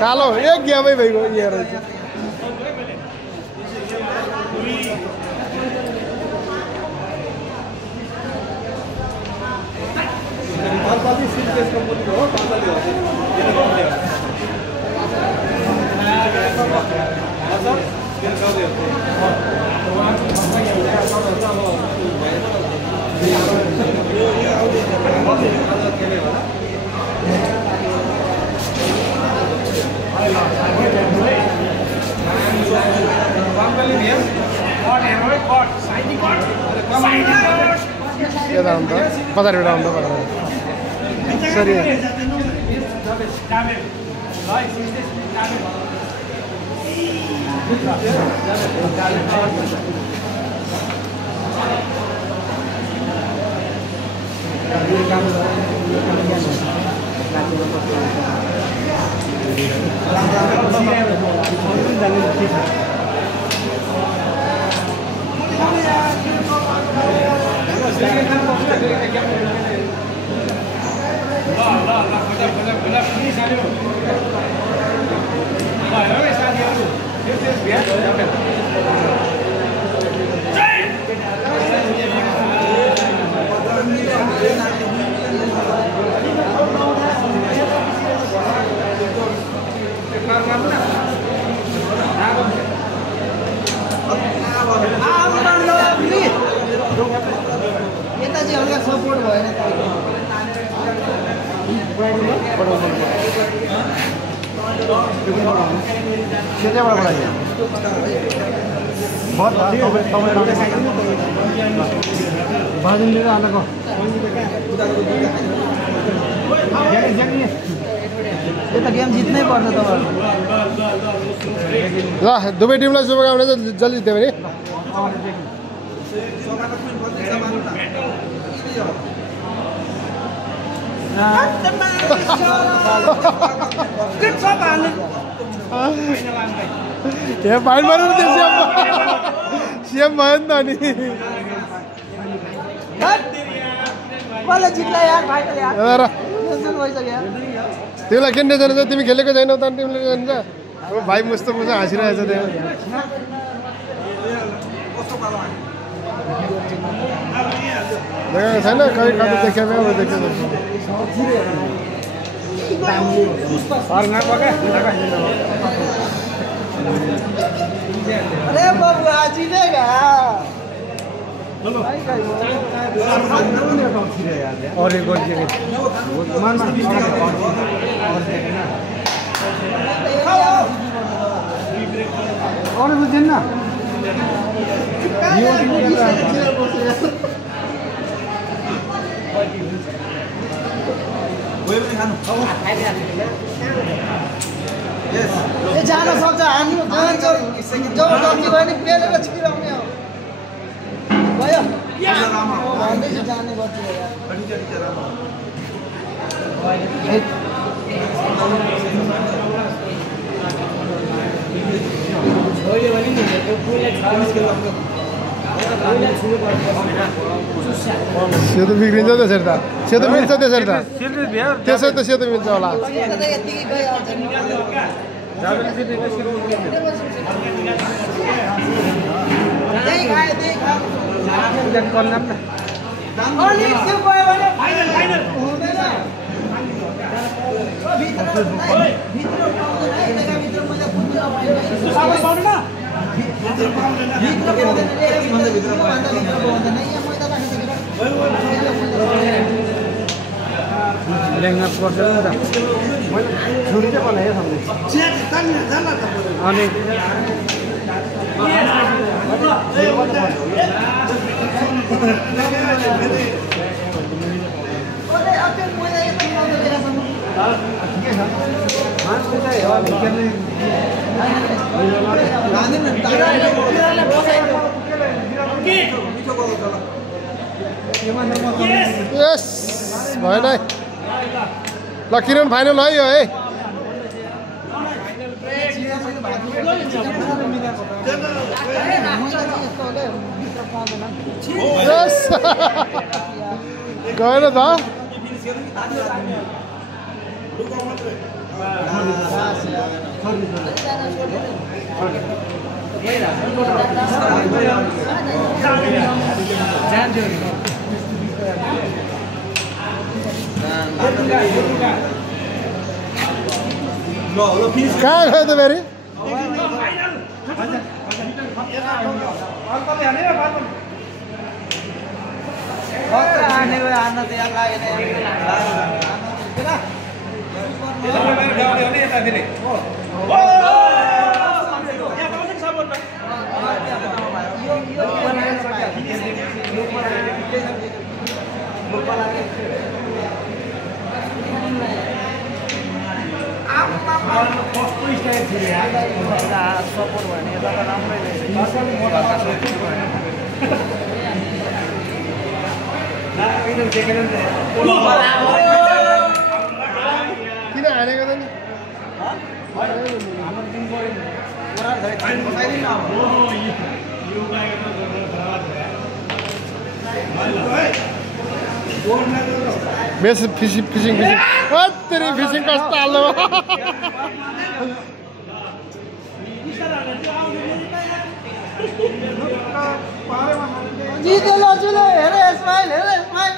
कालो एक गेमै भइगयो यहाँ रहेछ यता हुन्छ 50 रुपैयाँ हुन्छ सरी सपोर्ट भएन गेम जित्नै पर्छ ल दुवै टिमलाई शुभकामना जल्दी जित्यो भने यहाँ फाइन मार्नु नि सिएम भयो नि त अनि तिमीलाई किन टेन्सन छ तिमी खेलेको छैनौ त तिमीले जान्छ अब भाइ मुस्तो मुस्तो हाँसिरहेछ त्यहाँ देखेको छैन कहीँ कतै देखेको अब देखेको अरे बबुआ जीतेगा और एक और बुझेन ना जान सक्छ हामी जान्छ जबरजस्ती भयो नि पेलेर छिराउने हो भयो भन्दैछु जाने गर्छु सेतो बिग्रिन्छ त्यसरी त सेतो मिल्छ त्यसरी त त्यसरी त सेतो मिल्छ होला यस भएन ल किरण फाइनल है यो है गएन त कहाँ गयो त फेरि किन हानेको त नि फिसिङ फिसिङ कस्तो हाल्नु जिते लजुले हेरे स्माइल हेरे स्माइल